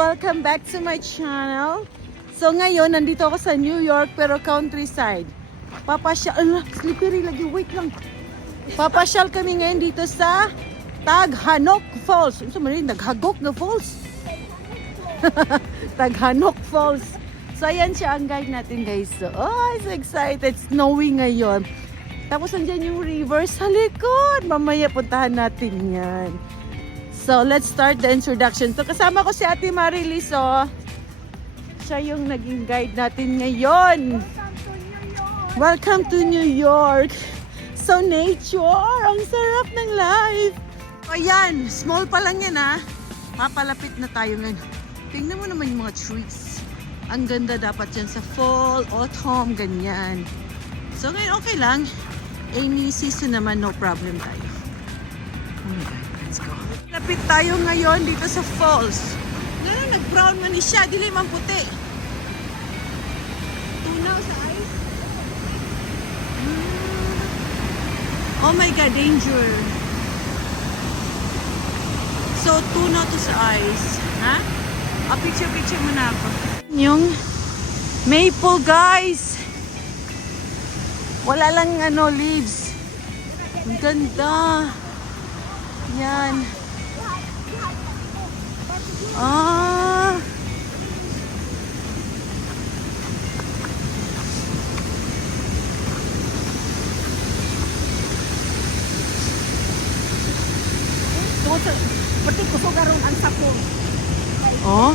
Welcome back to my channel. So ngayon, nandito ako sa New York pero countryside. Papasyal, slippery lagi, wait lang. Papasyal kami ngayon dito sa Taghanok Falls. Ano man rin, Naghagok na Falls? Taghanok Falls. So ayan siya ang guide natin guys. So, I'm so excited. Snowing ngayon. Tapos andyan yung river sa likod. Mamaya puntahan natin yan. So, let's start the introduction. So, kasama ko si Ate Marilis, oh. Siya yung naging guide natin ngayon. Welcome to New York. So, nature. Ang sarap ng life. O yan, small pa lang yan, ha. Papalapit na tayo ngayon. Tingnan mo naman yung mga trees. Ang ganda dapat yan sa fall, autumn, ganyan. So, ngayon okay lang. Any season naman, no problem tayo. Oh my God, let's go. Lapit tayo ngayon dito sa falls. Ngayon, nag-brown man siya. Dilim ang puti. Tunaw sa ice. Oh my God, danger. So, tunaw to sa ice. Ha? Picture muna ako. Yung maple, guys. Wala lang leaves. Ang ganda. Yan. Pati kusugaron ang sapong. Oh.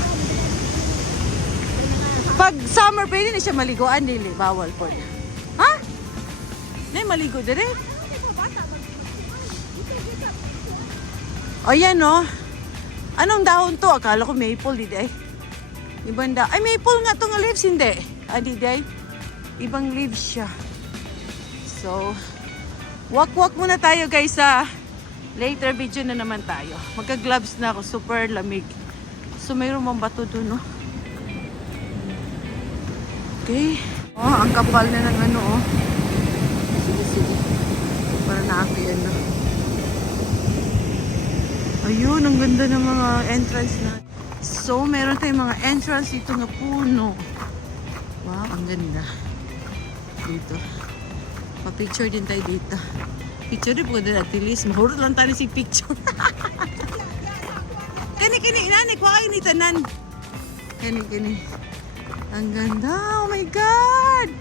Pag summer pwede na siya maliguan dili, bawal po. Ha? Nay maligo dire? O yan oh. Anong dahon to? Akala ko maple di day. Ibang dahon. Ay maple nga tong leaves hindi. Di day. Ibang leaves siya. So, walk muna tayo guys sa later video na naman tayo. Magka-gloves na ako. Super lamig. So, mayroon mang bato dun, no? Okay. Oh, ang kapal na ng oh. Sige. Para na-apian na. Ayun, ang ganda ng mga entrance na. So, meron tayong mga entrance dito na puno. Wow, ang ganda. Dito. Pa-picture din tayo dito. Picture din po na at least. Mahurot lang tayo si picture. Kani, inani. Kuha kayo ni tanan. Kani. Ang ganda. Oh my God.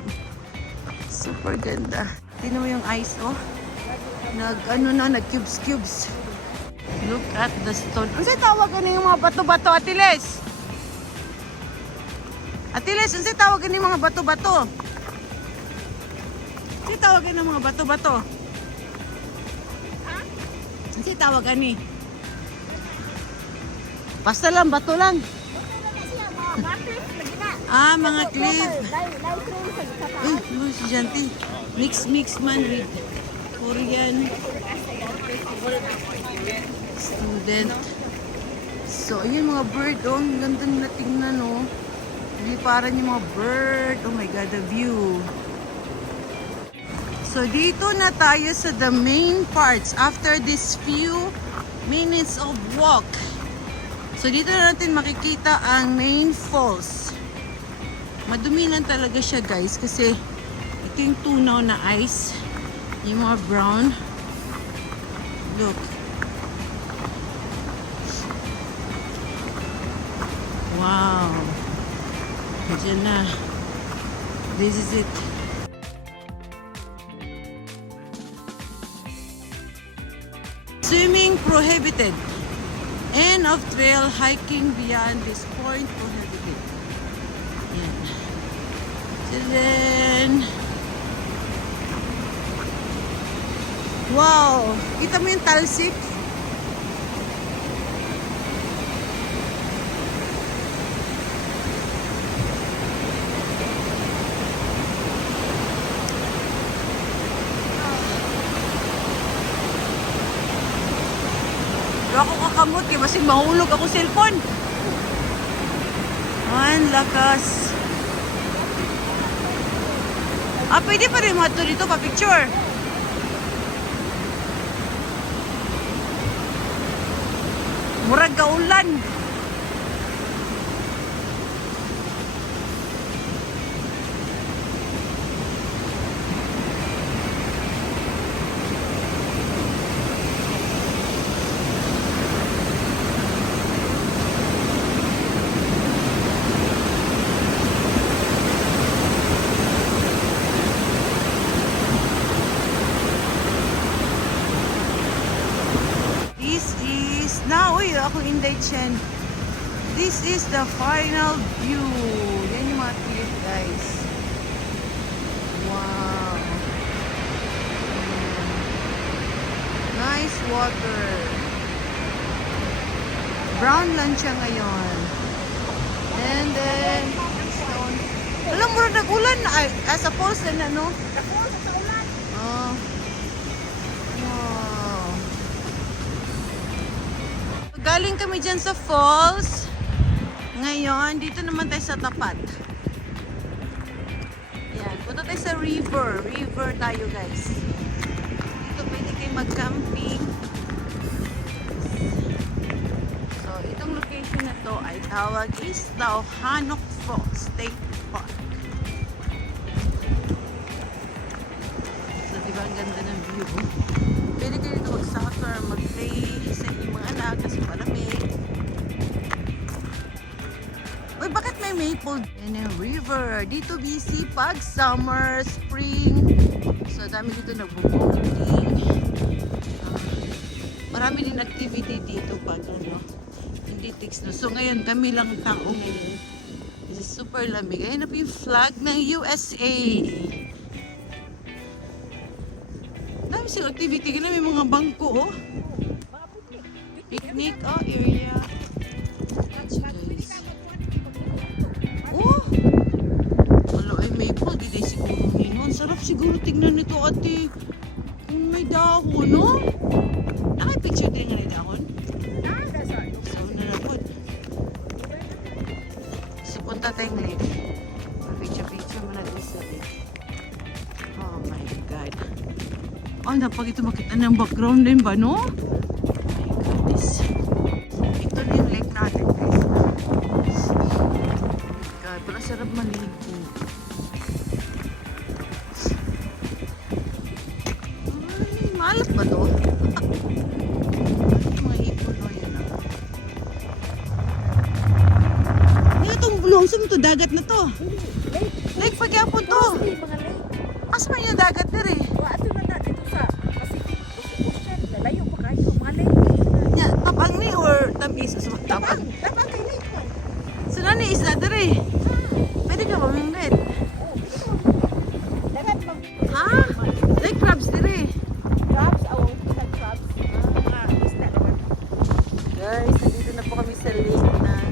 Super ganda. Tingnan mo yung ice, oh. Nag-cubes. Look at the stone. Ano sa'y tawag yung mga bato-bato, Atiles? Atiles, ano sa'y tawag yung mga bato-bato? Ano sa'y tawag yung mga bato-bato? Ano sa'y tawag ni? Basta lang, bato lang. Mga cliff. Uy, si Janty. Mix man with Korean student. So, ayun mga bird, oh. Ang ganda na tingnan, oh. Liparan yung mga bird. Oh my God, the view. So, dito na tayo sa the main parts after this few minutes of walk. So, dito na natin makikita ang main falls. Madumi lang talaga siya, guys, kasi ito yung tunaw na ice. Yung mga brown. Look. Wow. Diyan na. This is it. Swimming prohibited. End of trail. Hiking beyond this point prohibited. Yan. So then, wow. Kita mo yung talsik? Ako kakamot kaya masing mahulog ako cellphone. Ang lakas. Pwede pa rin mga dito pa-picture. Murag kaulan. akong Inday Chen. This is the final view. Yan yung mga cliff, guys. Wow. Nice water. Brown lang siya ngayon. And then, stone. Alam mo, nag-ulan na. As a falls na, no? Oh. Wow. Galing kami dyan sa falls. Ngayon, dito naman tayo sa tapat. Yan. Punta tayo sa river. River tayo, guys. Dito pwede kayo mag-camping. So, itong location na to ay tawag is Tauhanok Falls State Park. So, diba ang ganda ng view? Pwede kayo dito mag-soccer, mag-play sa inyong mga anak kasi malamig. Uy, bakit may maple? Yan yung river. Dito busy pag summer, spring. So, dami dito nagbo-boating. Marami din activity dito pag ano, hindi tiks no. So, ngayon kami lang tao ngayon. This is super lamig. Ayun na po yung flag ng USA. Dami silang activity. Ganun may mga bangko, oh. Picnic, oh, area. Oh! Wala ay maple, di day siguro ngayon. Sarap siguro tignan nito, ate. Kung may dahon, no? Nakay-picture din nga na dahon? So, nalapod. So, punta tayong lake. Picture mo na din sa lake. Oh my God. Oh, napag ito makita ng background din ba, no? Oh my goodness. Ito na yung lake natin, guys. God, pala sarap maligo. Ay, malat ba to? Mga ipon, no? Yan ah. Ano itong bulong? Saan ito? Dagat na to? Lake pagyapon to. Mas may yung dagat na rin. Ya, tapang ni or tamis? Tapang. So, nani isla na rin? Pwede ka mamingwit. Ha? Like crabs na rin. Guys, nandito na po kami sa lake ng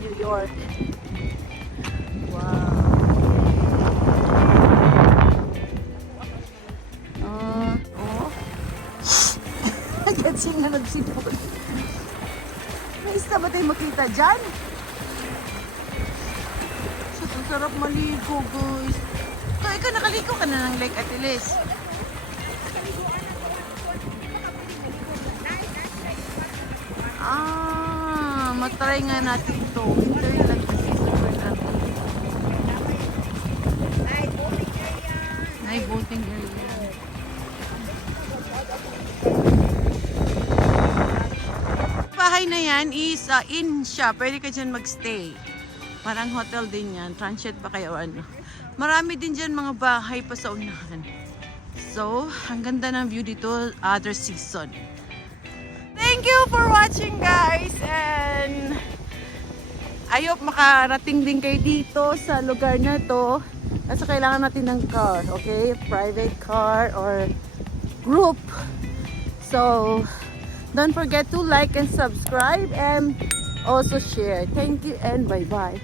New York. Wow. Oh. Agatsing na nagsipon. May isla ba tayo makita dyan? So, ang sarap maligo, guys. So, ikaw nakaligo ka na ng Lake Atilis. Matry nga natin ito. Winter lang kasi super lang. Night boating area. Bahay na yan is inn siya. Pwede ka dyan magstay. Parang hotel din yan. Transient pa kayo ano. Marami din dyan mga bahay pa sa unahan. So, ang ganda ng view dito other season. Thank you for watching, guys, and I hope makarating din kayo dito sa lugar na to. Kasi kailangan natin ng car, okay? Private car or group. So, don't forget to like and subscribe and also share. Thank you and bye-bye.